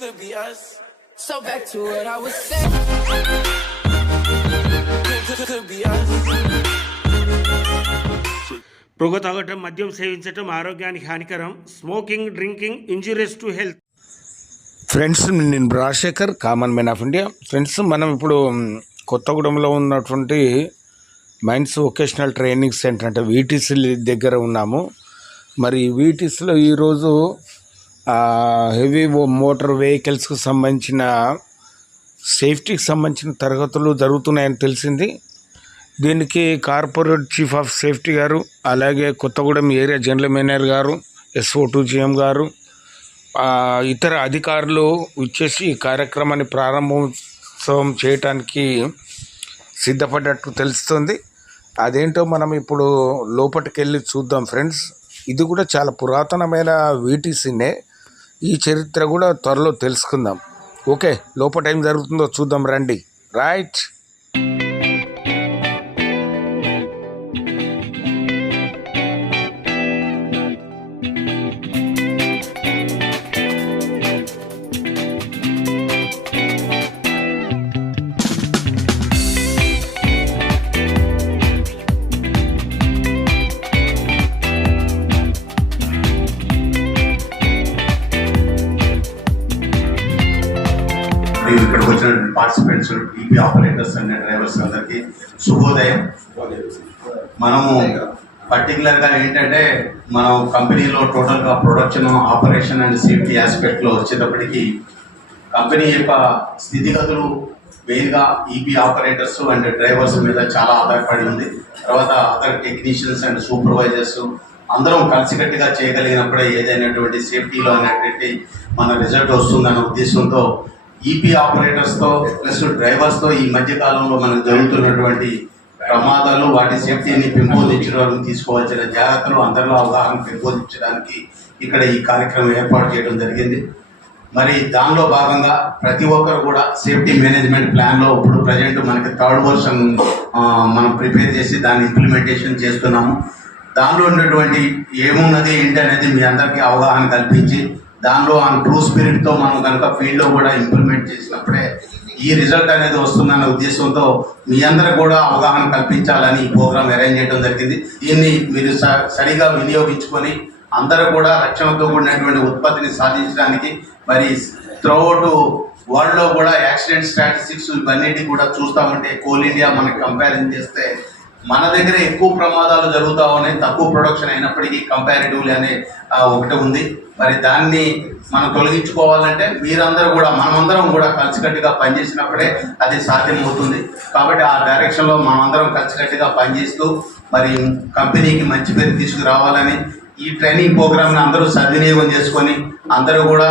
could be us. So back to what I was saying. Could, could, could be us. పొగ తాగటం మద్యం సేవించటం ఆరోగ్యానికి హానికరం smoking drinking injurious to health friends నేను Rajasekhar common man of India friends మనం ఇప్పుడు కొత్తగూడెంలో ఉన్నటువంటి మైండ్స్ వొకేషనల్ ట్రైనింగ్ సెంటర్ అంటే వీటీసీ దగ్గర ఉన్నాము మరి వీటీసీలో ఈరోజు హెవీ మోటార్ వెహికల్స్కి సంబంధించిన సేఫ్టీకి సంబంధించిన తరగతులు జరుగుతున్నాయని తెలిసింది. దీనికి కార్పొరేట్ చీఫ్ ఆఫ్ సేఫ్టీ గారు అలాగే కొత్తగూడెం ఏరియా జనరల్ మేనేజర్ గారు ఎస్ఓ టూ జిఎం గారు ఇతర అధికారులు వచ్చేసి ఈ కార్యక్రమాన్ని ప్రారంభోత్సవం చేయటానికి సిద్ధపడ్డట్టు తెలుస్తుంది. అదేంటో మనం ఇప్పుడు లోపలికి వెళ్ళి చూద్దాం ఫ్రెండ్స్. ఇది కూడా చాలా పురాతనమైన వీటీసీనే. ఈ చరిత్ర కూడా త్వరలో తెలుసుకుందాం. ఓకే లోపల ఏం జరుగుతుందో చూద్దాం రండి. రైట్. ఈపీ అండ్ డ్రైవర్స్ అందరికీ. శుభోదయం. మనము పర్టికులర్గా ఏంటంటే మనం కంపెనీలో టోటల్గా ప్రొడక్షన్ ఆపరేషన్ అండ్ సేఫ్టీ ఆస్పెక్ట్లో వచ్చేటప్పటికీ వచ్చేటప్పటికి కంపెనీ యొక్క స్థితిగతులు మెయిన్గా ఈపీ ఆపరేటర్స్ అండ్ డ్రైవర్స్ మీద చాలా ఆధారపడి ఉంది. తర్వాత అదర్ టెక్నీషియన్స్ అండ్ సూపర్వైజర్స్ అందరం కలిసికట్టుగా చేయగలిగినప్పుడే ఏదైనటువంటి సేఫ్టీలో అనేటువంటి మన రిజల్ట్ వస్తుందనే ఉద్దేశంతో ఈపీ ఆపరేటర్స్తో ప్లస్ డ్రైవర్స్తో ఈ మధ్య కాలంలో మనకు జరుగుతున్నటువంటి ప్రమాదాలు వాటి సేఫ్టీని పెంపొందించడానికి తీసుకోవాల్సిన జాగ్రత్తలు అందరిలో అవగాహన పెంపొందించడానికి ఇక్కడ ఈ కార్యక్రమం ఏర్పాటు చేయడం జరిగింది. మరి దానిలో భాగంగా ప్రతి ఒక్కరు కూడా సేఫ్టీ మేనేజ్మెంట్ ప్లాన్లో ఇప్పుడు ప్రజెంట్ మనకి థర్డ్ వర్షన్ మనం ప్రిపేర్ చేసి దాన్ని ఇంప్లిమెంటేషన్ చేస్తున్నాము. దానిలో ఉన్నటువంటి ఏమున్నది ఏంటి అనేది మీ అందరికీ అవగాహన కల్పించి దానిలో ఆ ట్రూ స్పిరిట్తో మనం కనుక ఫీల్డ్లో కూడా ఇంప్లిమెంట్ చేసినప్పుడే ఈ రిజల్ట్ అనేది వస్తుందన్న ఉద్దేశంతో మీ అందరికి కూడా అవగాహన కల్పించాలని ఈ ప్రోగ్రామ్ అరేంజ్ చేయడం జరిగింది. దీన్ని మీరు స- సరిగా వినియోగించుకొని అందరూ కూడా రక్షణతో కూడినటువంటి ఉత్పత్తిని సాధించడానికి మరి త్రూఅవుట్ వరల్డ్లో కూడా యాక్సిడెంట్ స్టాటిస్టిక్స్ ఇవన్నిటి కూడా చూస్తామంటే కోల్ ఇండియా మనకి కంపారిజన్ చేస్తే మన దగ్గర ఎక్కువ ప్రమాదాలు జరుగుతా ఉన్నాయి తక్కువ ప్రొడక్షన్ అయినప్పటికీ కంపారిటివ్లీ అనే ఒకటి ఉంది. మరి దాన్ని మనం తొలగించుకోవాలంటే మీరందరూ కూడా మనమందరం కూడా కలిసికట్టుగా పనిచేసినప్పుడే అది సాధ్యమవుతుంది. కాబట్టి ఆ డైరెక్షన్లో మనమందరం కలిసికట్టుగా పనిచేస్తూ మరి కంపెనీకి మంచి పేరు తీసుకురావాలని ఈ ట్రైనింగ్ ప్రోగ్రామ్ని అందరూ సద్వినియోగం చేసుకొని అందరూ కూడా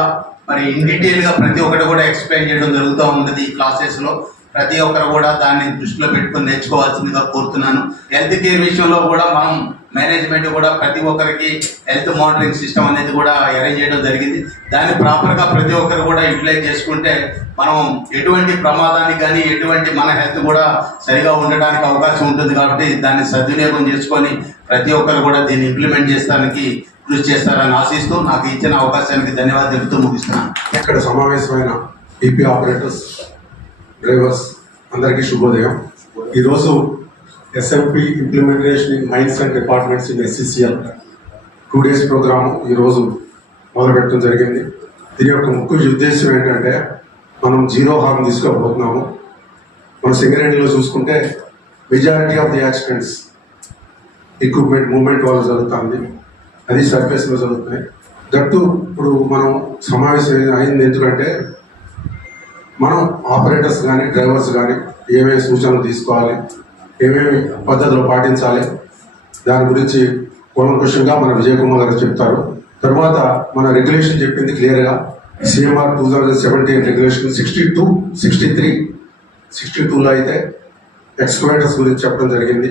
మరి ఇన్ డీటెయిల్గా ప్రతి ఒక్కటి కూడా ఎక్స్ప్లెయిన్ చేయడం జరుగుతూ ఉన్నది ఈ క్లాసెస్లో ప్రతి ఒక్కరు కూడా దాన్ని దృష్టిలో పెట్టుకొని నేర్చుకోవాల్సిందిగా కోరుతున్నాను. హెల్త్ కేర్ విషయంలో కూడా మనం మేనేజ్మెంట్ కూడా ప్రతి ఒక్కరికి హెల్త్ మానిటరింగ్ సిస్టమ్ అనేది కూడా అరేంజ్ చేయడం జరిగింది. దాన్ని ప్రాపర్గా ప్రతి ఒక్కరు కూడా యూటిలైజ్ చేసుకుంటే మనం ఎటువంటి ప్రమాదానికి కానీ ఎటువంటి మన హెల్త్ కూడా సరిగా ఉండడానికి అవకాశం ఉంటుంది కాబట్టి దాన్ని సద్వినియోగం చేసుకొని ప్రతి ఒక్కరు కూడా దీన్ని ఇంప్లిమెంట్ చేస్తానికి కృషి చేస్తారని ఆశిస్తూ నాకు ఇచ్చిన అవకాశానికి ధన్యవాదాలు తెలుపుతూ ముగిస్తున్నాను. ఇక్కడ సమావేశమైన ఈపీ ఆపరేటర్స్ డ్రైవర్స్ అందరికీ శుభోదయం. ఈరోజు SMP implementation in mines and departments in SCCL two days programme ఈరోజు మొదలుపెట్టడం జరిగింది. దీని యొక్క ముఖ్య ఉద్దేశం ఏంటంటే మనం జీరో హార్మ్ తీసుకోబోతున్నాము. మన సింగరేణిలో చూసుకుంటే majority of the accidents equipment movement వల్ల జరుగుతుంది. అది సర్ఫేస్లో జరుగుతున్నాయి. దట్టు ఇప్పుడు మనం సమావేశం అయింది ఎందుకంటే మనం ఆపరేటర్స్ కానీ డ్రైవర్స్ కానీ ఏమేమి సూచనలు తీసుకోవాలి? ఏమేమి పద్ధతులు పాటించాలి? దాని గురించి కూలంకుషంగా మన విజయ్ కుమార్ గారు చెప్తారు. తర్వాత మన రెగ్యులేషన్ చెప్పింది క్లియర్గా CMR two thousand seventeen regulation sixty two sixty three sixty టూలో అయితే ఎక్స్కవేటర్స్ గురించి చెప్పడం జరిగింది.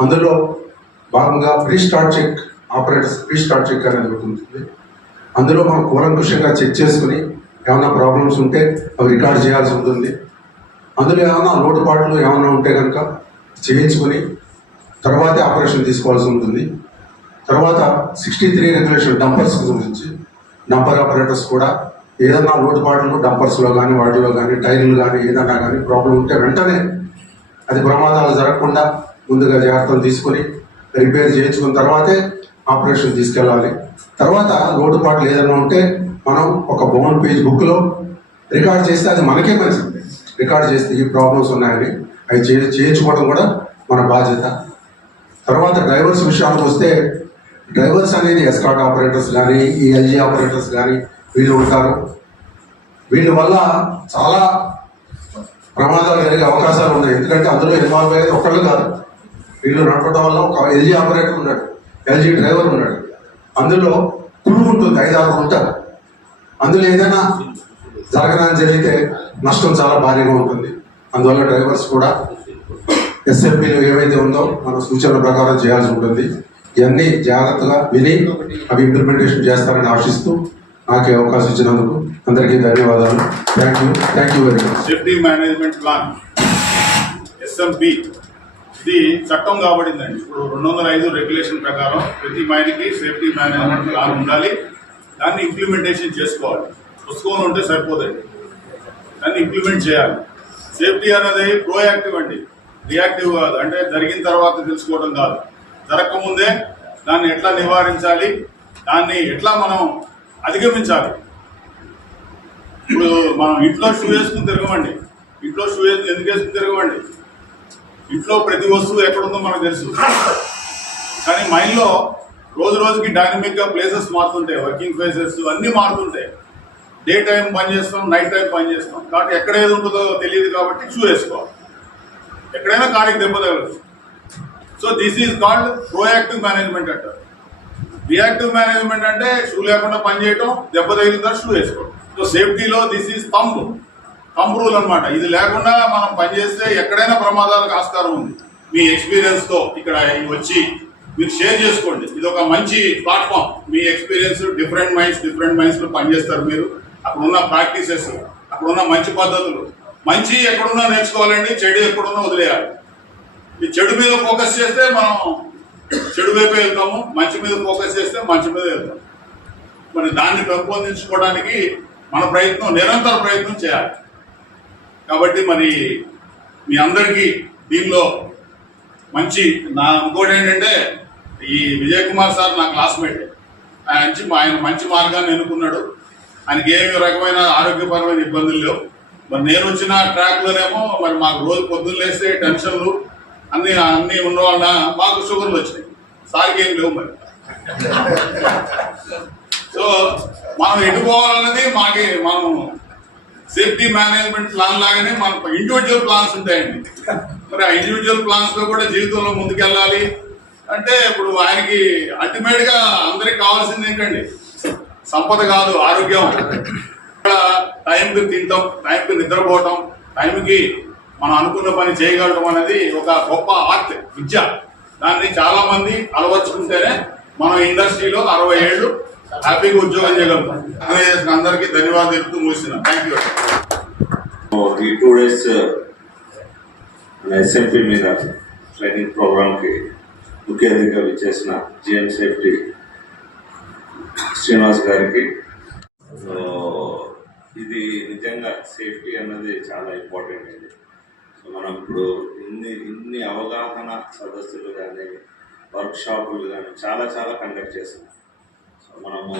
అందులో భాగంగా pre start check operators pre start check అనేది ఉంటుంది. అందులో మనం కూలంకుషంగా చెక్ చేసుకుని ఏమైనా ప్రాబ్లమ్స్ ఉంటే అవి రికార్డ్ చేయాల్సి ఉంటుంది. అందులో ఏమైనా లోటుపాట్లు ఏమైనా ఉంటే కనుక చేయించుకొని తర్వాతే ఆపరేషన్ తీసుకోవాల్సి ఉంటుంది. తర్వాత సిక్స్టీ త్రీ రెగ్యులేషన్ డంపర్స్ గురించి డంపర్ ఆపరేటర్స్ కూడా ఏదన్నా లోటుపాట్లు డంపర్స్లో కానీ వాటిలో కానీ టైర్లు కానీ ఏదన్నా కానీ ప్రాబ్లం ఉంటే వెంటనే అది ప్రమాదాలు జరగకుండా ముందుగా జాగ్రత్తలు తీసుకొని రిపేర్ చేయించుకున్న తర్వాతే ఆపరేషన్ తీసుకెళ్ళాలి. తర్వాత లోటుపాట్లు ఏదైనా ఉంటే మనం ఒక బౌండ్ పేజ్ బుక్లో రికార్డ్ చేస్తే అది మనకే మంచిది. రికార్డ్ చేస్తే ఈ ప్రాబ్లమ్స్ ఉన్నాయని అవి చే చేయించుకోవడం కూడా మన బాధ్యత. తర్వాత డ్రైవర్స్ విషయానికి వస్తే డ్రైవర్స్ అనేది ఎస్కాట్ ఆపరేటర్స్ కానీ ఈ ఎల్జీ ఆపరేటర్స్ కానీ వీళ్ళు ఉంటారు. వీళ్ళ వల్ల చాలా ప్రమాదాలు జరిగే అవకాశాలు ఉన్నాయి. ఎందుకంటే అందులో ఇన్వాల్వ్ అయ్యేది ఒకళ్ళు కాదు. వీళ్ళు నడపడం వల్ల ఒక ఎల్జీ ఆపరేటర్ ఉన్నాడు ఎల్జీ డ్రైవర్ ఉన్నాడు. అందులో కుడు ఉంటుంది ఐదారు ఉంటారు. అందులో ఏదైనా జరగడానికి జరిగితే నష్టం చాలా భారీగా ఉంటుంది. అందువల్ల డ్రైవర్స్ కూడా ఎస్ఎంపీలు ఏవైతే ఉందో మన సూచనల ప్రకారం చేయాల్సి ఉంటుంది. ఇవన్నీ జాగ్రత్తగా విని అవి ఇంప్లిమెంటేషన్ చేస్తారని ఆశిస్తూ నాకు అవకాశం ఇచ్చినందుకు అందరికీ ధన్యవాదాలు. Thank you thank you very much safety management plan SMP ఇది చట్టం కాబడిందండి. ఇప్పుడు రెండు వందల ఐదు రెగ్యులేషన్ ప్రకారం ప్రతి మైన్కి సేఫ్టీ మేనేజ్మెంట్ ప్లాన్ ఉండాలి. దాన్ని ఇంప్లిమెంటేషన్ చేసుకోవాలి. పుస్తకంలో ఉంటే సరిపోదండి దాన్ని ఇంప్లిమెంట్ చేయాలి. సేఫ్టీ అనేది ప్రోయాక్టివ్ అండి. రియాక్టివ్ కాదు. అంటే జరిగిన తర్వాత తెలుసుకోవడం కాదు. జరగకముందే దాన్ని ఎట్లా నివారించాలి? దాన్ని ఎట్లా మనం అధిగమించాలి? ఇప్పుడు మనం ఇంట్లో షూ వేసుకుని తిరగమండి. ఇంట్లో షూ వేసుకుని ఎందుకు వేసుకుని తిరగమండి? ఇంట్లో ప్రతి వస్తువు ఎక్కడుందో మనకు తెలుసు. కానీ మైండ్లో రోజు రోజుకి డైనమిక్గా ప్లేసెస్ మారుతుంటాయి వర్కింగ్ ప్లేసెస్ అన్ని మారుతుంటాయి. డే టైం పని చేస్తాం నైట్ టైం పని చేస్తాం. కాబట్టి ఎక్కడ ఏది ఉంటుందో తెలియదు కాబట్టి షూ వేసుకోవాలి. ఎక్కడైనా కాడికి దెబ్బ తగలదు so this is called proactive management అంటారు రియాక్టివ్ మేనేజ్మెంట్ అంటే షూ లేకుండా పని చేయటం దెబ్బ తగిలిందా షూ వేసుకోవడం. So సేఫ్టీలో this is thumb thumb rule అనమాట ఇది లేకుండా మనం పనిచేస్తే ఎక్కడైనా ప్రమాదాలకు ఆస్కారం ఉంది. మీ ఎక్స్పీరియన్స్తో ఇక్కడ వచ్చి మీరు షేర్ చేసుకోండి. ఇది ఒక మంచి ప్లాట్ఫామ్ మీ ఎక్స్పీరియన్స్ డిఫరెంట్ మైండ్స్ డిఫరెంట్ మైండ్స్లో పనిచేస్తారు మీరు. అక్కడ ఉన్న ప్రాక్టీసెస్ అక్కడ ఉన్న మంచి పద్ధతులు. మంచి ఎక్కడున్నా నేర్చుకోవాలండి చెడు ఎక్కడున్నా వదిలేయాలి. ఈ చెడు మీద ఫోకస్ చేస్తే మనం చెడు వైపు వెళ్తాము మంచి మీద ఫోకస్ చేస్తే మంచి మీద వెళ్తాం. మరి దాన్ని పెంపొందించుకోవడానికి మన ప్రయత్నం నిరంతర ప్రయత్నం చేయాలి. కాబట్టి మరి మీ అందరికీ దీనిలో మంచి నా ఇంకోటి ఏంటంటే ఈ విజయ్ కుమార్ సార్ నా క్లాస్మేట్. ఆయన మంచి ఆయన మంచి మార్గాన్ని ఎన్నుకున్నాడు. ఆయనకి ఏ రకమైన ఆరోగ్యపరమైన ఇబ్బందులు లేవు. మరి నేను వచ్చిన ట్రాక్లోనేమో మరి మాకు రోజు పొద్దున్న లేస్తే టెన్షన్లు అన్ని అన్ని ఉన్నవాళ్ళ మాకు షుగర్లు వచ్చినాయి. సార్కి ఏం లేవు మరి. సో మనం ఎటుపోవాలన్నది మాకి మనం సేఫ్టీ మేనేజ్మెంట్ ప్లాన్ లాగానే మన ఇండివిజువల్ ప్లాన్స్ ఉంటాయండి. మరి ఆ ఇండివిజువల్ ప్లాన్స్లో కూడా జీవితంలో ముందుకెళ్ళాలి. అంటే ఇప్పుడు ఆయనకి అల్టిమేట్గా అందరికి కావాల్సింది ఏంటండి? సంపద కాదు ఆరోగ్యం. ఇక్కడ టైంకి తింటాం టైంకి నిద్రపోవటం టైంకి మనం అనుకున్న పని చేయగలటం అనేది ఒక గొప్ప ఆర్ట్ విద్య. దాన్ని చాలా మంది అలవర్చుకుంటేనే మనం ఇండస్ట్రీలో అరవై ఏళ్ళు హ్యాపీగా ఉద్యోగం చేయగలుగుతాం. అందరికీ ధన్యవాదాలు చెప్తూ ముగిసిన థ్యాంక్ యూ ఈ టూ డేస్ ఎస్ఎంపీ మీద ట్రైనింగ్ ప్రోగ్రామ్కి ముఖ్య అతిథిగా విచ్చేసిన జిఎం సేఫ్టీ శ్రీనివాస్ గారికి. సో ఇది నిజంగా సేఫ్టీ అన్నది చాలా ఇంపార్టెంట్ అండి. సో మనం ఇప్పుడు ఇన్ని ఇన్ని అవగాహన సదస్సులు కానీ వర్క్షాపులు కానీ చాలా చాలా కండక్ట్ చేస్తున్నాం. సో మనము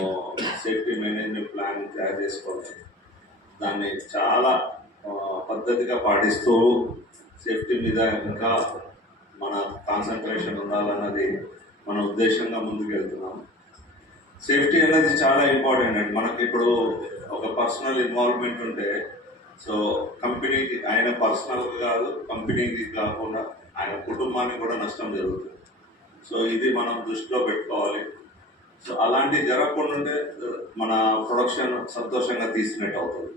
సేఫ్టీ మేనేజ్మెంట్ ప్లాన్ తయారు చేసుకోవాలి దాన్ని చాలా పద్ధతిగా పాటిస్తూ సేఫ్టీ మీద ఇంకా మన కాన్సన్ట్రేషన్ ఉండాలన్నది మన ఉద్దేశంగా ముందుకెళ్తున్నాం. సేఫ్టీ అనేది చాలా ఇంపార్టెంట్ అండి మనకి ఇప్పుడు ఒక పర్సనల్ ఇన్వాల్వ్మెంట్ ఉంటే సో కంపెనీకి ఆయన పర్సనల్ కాదు కంపెనీకి కాకుండా ఆయన కుటుంబానికి కూడా నష్టం జరుగుతుంది. సో ఇది మనం దృష్టిలో పెట్టుకోవాలి. సో అలాంటివి జరగకుండా ఉంటే మన ప్రొడక్షన్ సంతోషంగా తీసినట్టు అవుతుంది.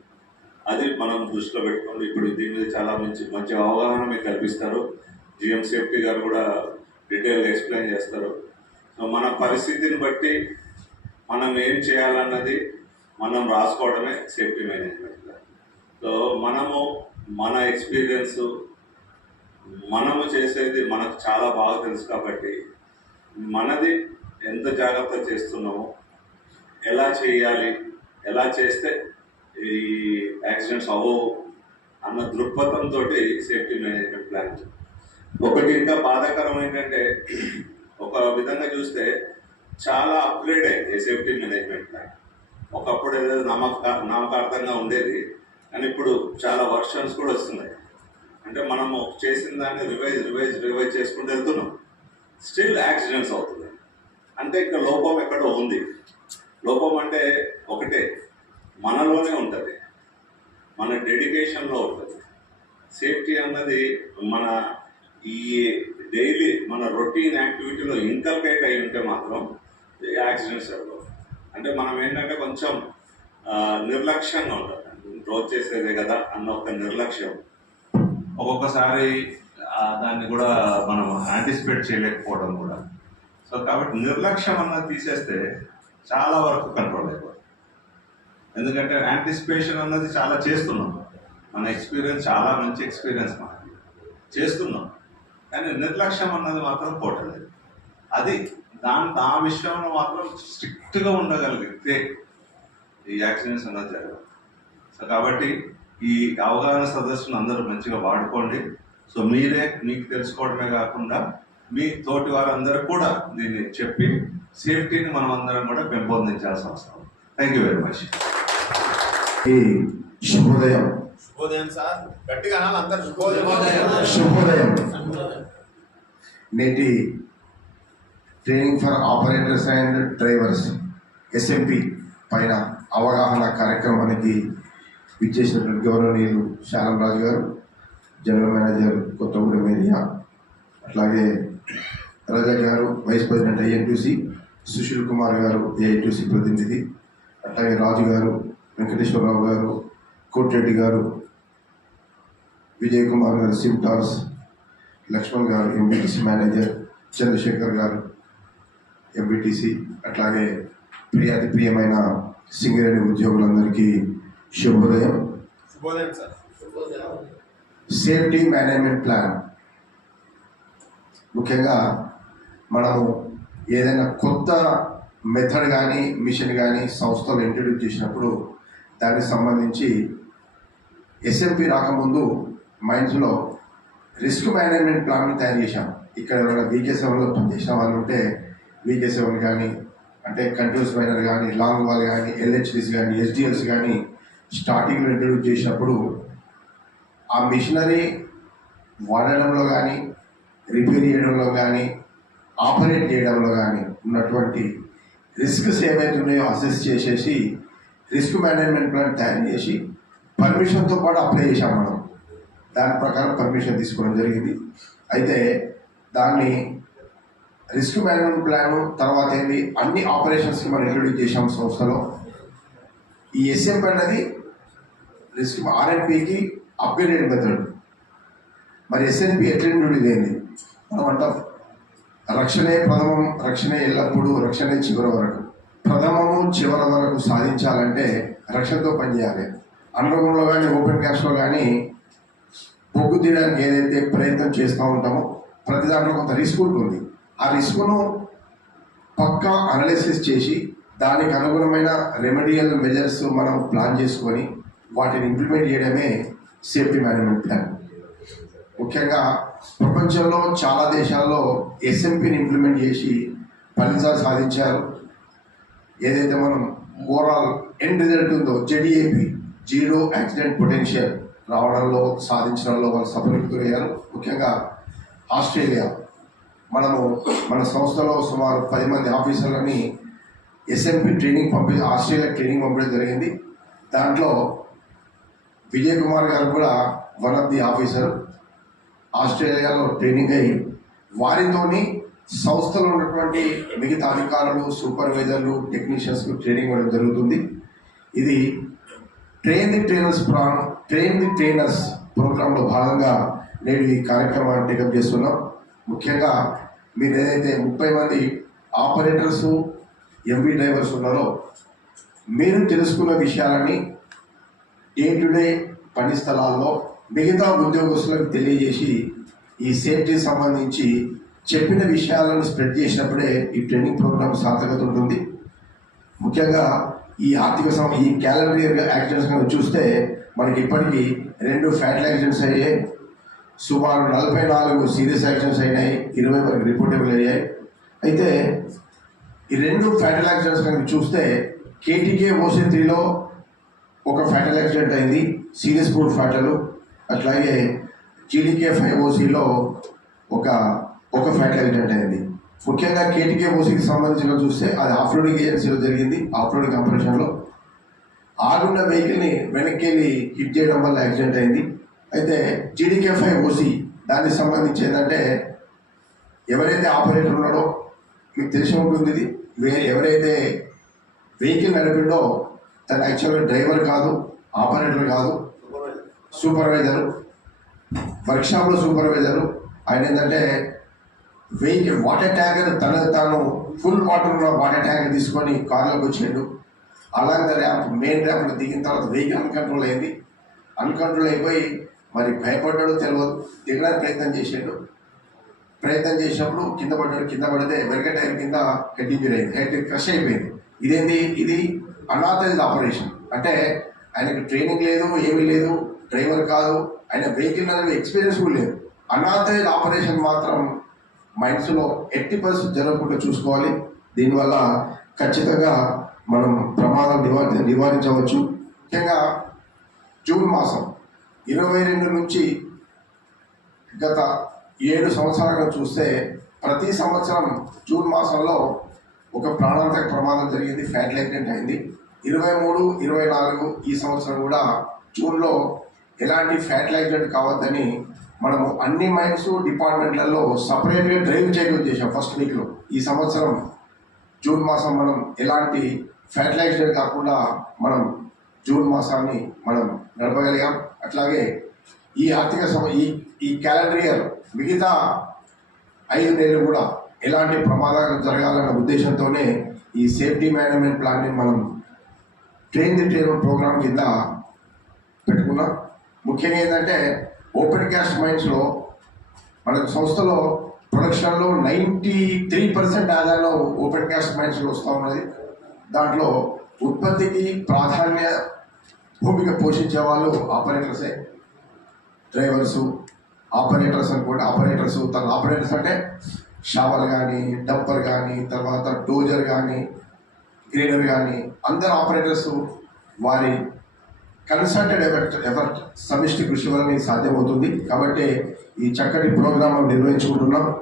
అది మనం దృష్టిలో పెట్టుకోండి. ఇప్పుడు దీని మీద చాలా మంచి మంచి అవగాహన మీకు కల్పిస్తారు. జిఎం సేఫ్టీ గారు కూడా డీటెయిల్గా ఎక్స్ప్లెయిన్ చేస్తారు. సో మన పరిస్థితిని బట్టి మనం ఏం చేయాలన్నది మనం రాసుకోవడమే సేఫ్టీ మేనేజ్మెంట్ సో మనము మన ఎక్స్పీరియన్స్ మనము చేసేది మనకు చాలా బాగా తెలుసు కాబట్టి మనది ఎంత జాగ్రత్త చేస్తున్నామో ఎలా చేయాలి ఎలా చేస్తే ఈ యాక్సిడెంట్స్ అవ్వవు అన్న దృక్పథంతో సేఫ్టీ మేనేజ్మెంట్ ప్లాన్ ఒకటి ఇంకా బాధాకరం ఏంటంటే ఒక విధంగా చూస్తే చాలా అప్గ్రేడ్ అయింది సేఫ్టీ మేనేజ్మెంట్ ప్లాన్ ఒకప్పుడు ఏదో నమ్మక నామకార్థంగా ఉండేది కానీ ఇప్పుడు చాలా వర్షన్స్ కూడా వస్తున్నాయి. అంటే మనము చేసిన దాన్ని రివైజ్ రివైజ్ రివైజ్ చేసుకుంటూ వెళ్తున్నాం. స్టిల్ యాక్సిడెంట్స్ అవుతున్నాయి. అంటే ఇక్కడ లోపం ఎక్కడో ఉంది. లోపం అంటే ఒకటే మనలోనే ఉంటుంది. మన డెడికేషన్లో ఉంటుంది. సేఫ్టీ అన్నది మన ఈ డైలీ మన రొటీన్ యాక్టివిటీలో ఇన్కల్కేట్ అయి ఉంటే మాత్రం యాక్సిడెంట్స్ అవ్వవు అంటే మనం ఏంటంటే కొంచెం నిర్లక్ష్యంగా ఉంటుంది రోజు చేసేదే కదా అన్న ఒక నిర్లక్ష్యం. ఒక్కొక్కసారి దాన్ని కూడా మనం యాంటిసిపేట్ చేయలేకపోవడం కూడా. సో కాబట్టి నిర్లక్ష్యం అన్నది తీసేస్తే చాలా వరకు కంట్రోల్ అయిపోతుంది ఎందుకంటే యాంటిసిపేషన్ అన్నది చాలా చేస్తున్నాం. మన ఎక్స్పీరియన్స్ చాలా మంచి ఎక్స్పీరియన్స్ మనకి చేస్తున్నాం. కానీ నిర్లక్ష్యం అన్నది మాత్రం పోవట్లేదు అది దాని ఆ విషయంలో మాత్రం స్ట్రిక్ట్గా ఉండగలిగితే ఈ యాక్సిడెంట్స్ అన్నది జరగదు. సో కాబట్టి ఈ అవగాహన సదస్సును అందరూ మంచిగా వాడుకోండి. సో మీరే మీకు తెలుసుకోవడమే కాకుండా మీ తోటి వారందరూ కూడా దీన్ని చెప్పి సేఫ్టీని మనం అందరం కూడా పెంపొందించాల్సిన అవసరం. థ్యాంక్ యూ వెరీ మచ్ ఈ శుభోదయం. శుభోదయం సార్. గట్టిగా అందరు శుభోదయం. శుభోదయం. నేటి training for operators and drivers SMP పైన అవగాహన కార్యక్రమానికి విచ్చేసినటువంటి గౌరవనీయులు శాలం రాజు గారు జనరల్ మేనేజర్ కొత్తగూడెం ఏరియా అట్లాగే రజా గారు vice president INTC Sushil Kumar గారు ఏఐటీసీ ప్రతినిధి అట్లాగే రాజు గారు వెంకటేశ్వరరావు గారు కోటిరెడ్డి గారు విజయ్ కుమార్ గారు సిమ్టార్స్ లక్ష్మణ్ గారు ఎంబీటీసీ మేనేజర్ చంద్రశేఖర్ గారు ఎంబీటీసీ అట్లాగే ప్రియాతి ప్రియమైన సింగరేణి ఉద్యోగులందరికీ శుభోదయం. సేఫ్టీ మేనేజ్మెంట్ ప్లాన్ ముఖ్యంగా మనము ఏదైనా కొత్త మెథడ్ కానీ మిషన్ కానీ సంస్థలు ఇంట్రడ్యూస్ చేసినప్పుడు దానికి సంబంధించి ఎస్ఎంపి రాకముందు మైండ్స్లో రిస్క్ మేనేజ్మెంట్ ప్లాన్ తయారు చేశాం ఇక్కడ ఎవరైనా వీకే సెవెన్లో పనిచేసిన వాళ్ళు ఉంటే వీకే సెవెన్ కానీ అంటే కంట్రోల్స్ మైనర్ కానీ లాంగ్ వాల్ కానీ ఎల్హెచ్డిస్ కానీ ఎస్డిఎల్స్ కానీ స్టార్టింగ్లో ఇంట్రడ్యూస్ చేసినప్పుడు ఆ మిషనరీ వాడడంలో కానీ రిపేర్ చేయడంలో కానీ ఆపరేట్ చేయడంలో కానీ ఉన్నటువంటి రిస్క్స్ ఏవైతే ఉన్నాయో అసెస్ చేసేసి రిస్క్ మేనేజ్మెంట్ ప్లాన్ తయారు చేసి పర్మిషన్తో పాటు అప్లై చేశాం మనం. దాని ప్రకారం పర్మిషన్ తీసుకోవడం జరిగింది. అయితే దాన్ని రిస్క్ మేనేజ్మెంట్ ప్లాన్ తర్వాత ఏంది? అన్ని ఆపరేషన్స్కి మనం ఇంట్రొడ్యూస్ చేశాం సంస్థలో. ఈ ఎస్ఎంపి అనేది రిస్క్ ఆర్ఎన్పికి అప్గ్రేడెడ్ మెథడ్ మరి ఎస్ఎన్పి ఎట్లా ఇంట్రొడ్యూస్ అయింది మనం అంటాం రక్షణే ప్రథమం రక్షణే ఎల్లప్పుడూ రక్షణే చివరి వరకు. ప్రథమము చివరి వరకు సాధించాలంటే రక్షణతో పనిచేయాలి. అండర్గ్రౌండ్లో కానీ ఓపెన్ క్యాష్లో కానీ బొగ్గు తీయడానికి ఏదైతే ప్రయత్నం చేస్తూ ఉంటామో ప్రతి దాంట్లో కొంత రిస్క్ ఉంటుంది. ఆ రిస్క్ను పక్కా అనాలిసిస్ చేసి దానికి అనుగుణమైన రెమెడియల్ మెజర్స్ మనం ప్లాన్ చేసుకొని వాటిని ఇంప్లిమెంట్ చేయడమే సేఫ్టీ మేనేజ్మెంట్ ప్లాన్ ముఖ్యంగా ప్రపంచంలో చాలా దేశాల్లో ఎస్ఎంపిని ఇంప్లిమెంట్ చేసి ఫలితాలు సాధించారు. ఏదైతే మనం ఓవరాల్ ఎండ్ రిజల్ట్ ఉందో జెడిఏపి జీరో యాక్సిడెంట్ పొటెన్షియల్ రావడంలో సాధించడంలో వాళ్ళు సఫలీకృతులయ్యారు ముఖ్యంగా ఆస్ట్రేలియా. మనము మన సంస్థలో సుమారు పది మంది ఆఫీసర్లని ఎస్ఎంపి ట్రైనింగ్ పంపి ఆస్ట్రేలియా ట్రైనింగ్ పంపడం జరిగింది. దాంట్లో విజయ్ కుమార్ గారు కూడా వన్ ఆఫ్ ది ఆఫీసర్. ఆస్ట్రేలియాలో ట్రైనింగ్ అయ్యి వారితోని సంస్థలో ఉన్నటువంటి మిగతా అధికారులు సూపర్వైజర్లు టెక్నీషియన్స్కు ట్రైనింగ్ ఇవ్వడం జరుగుతుంది. ఇది ట్రైన్ ది ట్రైనర్స్ ప్రా ట్రైన్ ది ట్రైనర్స్ ప్రోగ్రాంలో భాగంగా నేడు ఈ కార్యక్రమాన్ని టేకప్ చేస్తున్నాం. ముఖ్యంగా మీరు ఏదైతే ముప్పై మంది ఆపరేటర్స్ ఎంబీ డ్రైవర్స్ ఉన్నారో మీరు తెలుసుకున్న విషయాలని డే టు డే పని స్థలాల్లో మిగతా ఉద్యోగస్తులకు తెలియజేసి ఈ సేఫ్టీ సంబంధించి చెప్పిన విషయాలను స్ప్రెడ్ చేసినప్పుడే ఈ ట్రైనింగ్ ప్రోగ్రామ్ సార్థకత ఉంటుంది. ముఖ్యంగా ఈ ఆర్థిక సం ఈ క్యాలెండర్ ఇయర్ కనుక చూస్తే మనకి ఇప్పటికీ రెండు ఫ్యాటల్ యాక్సిడెంట్స్ అయ్యాయి. సుమారు నలభై నాలుగు సీరియస్ యాక్సిడెంట్స్ అయినాయి. ఇరవై వరకు రిపోర్టబుల్ అయ్యాయి. అయితే ఈ రెండు ఫ్యాటల్ యాక్సిడెంట్స్ కనుక చూస్తే కేటీకే ఓసీ త్రీలో ఒక ఫ్యాటల్ యాక్సిడెంట్ అయింది. సీరియస్ ఫుడ్ ఫ్యాటలు అట్లాగే జీడీకే ఫైవ్ ఓసీలో ఒక ఒక ఫ్యాటల్ యాక్సిడెంట్ అయింది. ముఖ్యంగా కేటీకే ఓసీకి సంబంధించిన చూస్తే అది ఆఫ్ రోడింగ్ ఏజెన్సీలో జరిగింది. ఆఫ్ రోడింగ్ ఆపరేషన్లో ఆగున్న వెహికల్ని వెనక్కి వెళ్ళి హిట్ చేయడం వల్ల యాక్సిడెంట్ అయింది. అయితే జీడీకే ఫైవ్ ఓసీ దానికి సంబంధించి ఏంటంటే ఎవరైతే ఆపరేటర్ ఉన్నాడో మీకు తెలిసి ఉంటుంది ఇది ఎవరైతే వెహికల్ నడిపిండో తను యాక్చువల్గా డ్రైవర్ కాదు ఆపరేటర్ కాదు సూపర్వైజర్ వర్క్షాప్లో సూపర్వైజరు ఆయన ఏంటంటే వెహికల్ వాటర్ ట్యాంకర్ తన తాను ఫుల్ వాటర్ ఉన్న వాటర్ ట్యాంకర్ తీసుకొని కార్లోకి వచ్చాడు. అలాగే ర్యాంప్ మెయిన్ ర్యాంప్లో దిగిన తర్వాత వెహికల్ అన్కంట్రోల్ అయింది. అన్కంట్రోల్ అయిపోయి మరి భయపడ్డాడో తెలియదు దిగడానికి ప్రయత్నం చేసిండు ప్రయత్నం చేసినప్పుడు కింద పడ్డాడు కింద పడితే వెనక టైర్ కింద హెడ్ ఇంజరీ అయింది. హెడ్ క్రష్ అయిపోయింది. ఇదేంది? ఇది అనాథరైజ్ ఆపరేషన్ అంటే ఆయనకి ట్రైనింగ్ లేదు ఏమీ లేదు డ్రైవర్ కాదు ఆయన వెహికల్ అనేది ఎక్స్పీరియన్స్ కూడా లేదు. అనాథరైజ్ ఆపరేషన్ మాత్రం మైండ్స్లో ఎట్టి పరిస్థితి జరగకుండా చూసుకోవాలి. దీనివల్ల ఖచ్చితంగా మనం ప్రమాదం నివారి నివారించవచ్చు. ముఖ్యంగా జూన్ మాసం ఇరవై రెండు నుంచి గత ఏడు సంవత్సరాలుగా చూస్తే ప్రతి సంవత్సరం జూన్ మాసంలో ఒక ప్రాణాంతక ప్రమాదం జరిగింది ఫ్యాట్ యాక్సిడెంట్ అయింది. ఇరవై మూడు ఇరవై నాలుగు ఈ సంవత్సరం కూడా జూన్లో ఎలాంటి ఫ్యాట్ యాక్సిడెంట్ కావద్దని మనము అన్ని మైన్స్ డిపార్ట్మెంట్లలో సపరేట్గా డ్రైవ్ చేయడం చేసాం ఫస్ట్ వీక్లో. ఈ సంవత్సరం జూన్ మాసం మనం ఎలాంటి ఫ్యాట్ కాకుండా మనం జూన్ మాసాన్ని మనం నడపగలిగాం. అట్లాగే ఈ ఆర్థిక సమ ఈ ఈ క్యాలెండర్ ఇయర్ మిగతా ఐదు నెలలు కూడా ఎలాంటి ప్రమాదాలు జరగాలన్న ఉద్దేశంతోనే ఈ సేఫ్టీ మేనేజ్మెంట్ ప్లాన్ని మనం ట్రైన్ ది ట్రైన్ ప్రోగ్రామ్ కింద పెట్టుకున్నాం. ముఖ్యంగా ఏంటంటే ఓపెన్ క్యాస్ట్ మైన్స్లో మన సంస్థలో ప్రొడక్షన్లో నైంటీ త్రీ పర్సెంట్ ఆదాయంలో ఓపెన్ క్యాస్ట్ మైన్స్లో వస్తూ ఉన్నది దాంట్లో ఉత్పత్తికి ప్రాధాన్య భూమిక పోషించే వాళ్ళు ఆపరేటర్సే. డ్రైవర్సు ఆపరేటర్స్ అనుకోండి ఆపరేటర్స్ తన ఆపరేటర్స్ అంటే షావల్ కానీ డంపర్ కానీ తర్వాత డోజర్ కానీ గ్రేడర్ కానీ అందరు ఆపరేటర్స్ వారి కన్సల్టెడ్ ఎఫర్ట్ ఎఫర్ట్ సమిష్టి కృషి వలన సాధ్యమవుతుంది. కాబట్టి ఈ చక్కటి ప్రోగ్రాం నిర్వహించుకుంటున్నాం.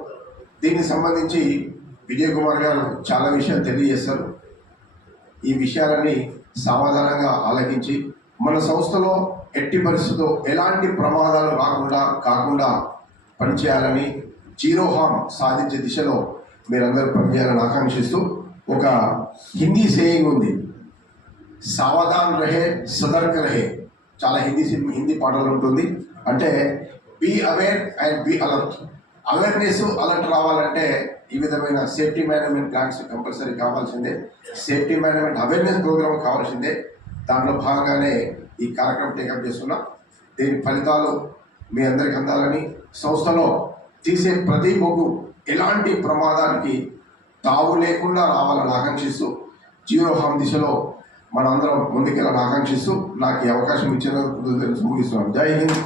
దీనికి సంబంధించి విజయ్ కుమార్ గారు చాలా విషయాలు తెలియజేస్తారు. ఈ విషయాలన్నీ సమాధానంగా ఆలకించి మన సంస్థలో ఎట్టి పరిస్థితుల్లో ఎలాంటి ప్రమాదాలు రాకుండా కాకుండా పనిచేయాలని జీరో హార్మ్ సాధించే దిశలో మీరందరూ పనిచేయాలని ఆకాంక్షిస్తూ ఒక హిందీ సేయింగ్ ఉంది. సావధాన్ రహే సదర్క్ రహే. చాలా హిందీ సినిమా హిందీ పాటలు ఉంటుంది. అంటే be aware and be alert awareness alert రావాలంటే ఈ విధమైన సేఫ్టీ మేనేజ్మెంట్ ప్లాన్స్ కంపల్సరీ కావాల్సిందే. సేఫ్టీ మేనేజ్మెంట్ అవేర్నెస్ ప్రోగ్రామ్ కావాల్సిందే. దాంట్లో భాగంగానే ఈ కార్యక్రమం టేకప్ చేస్తున్నాం. దీని ఫలితాలు మీ అందరికి అందాలని సంస్థలో తీసే ప్రతి మొగ్గు ఎలాంటి ప్రమాదానికి తావు లేకుండా రావాలని ఆకాంక్షిస్తూ జీరో హామ్ దిశలో మనందరం ముందుకెళ్ళని ఆకాంక్షిస్తూ నాకు ఈ అవకాశం ఇచ్చేందుకు ముగిస్తున్నాను. జై హింద్.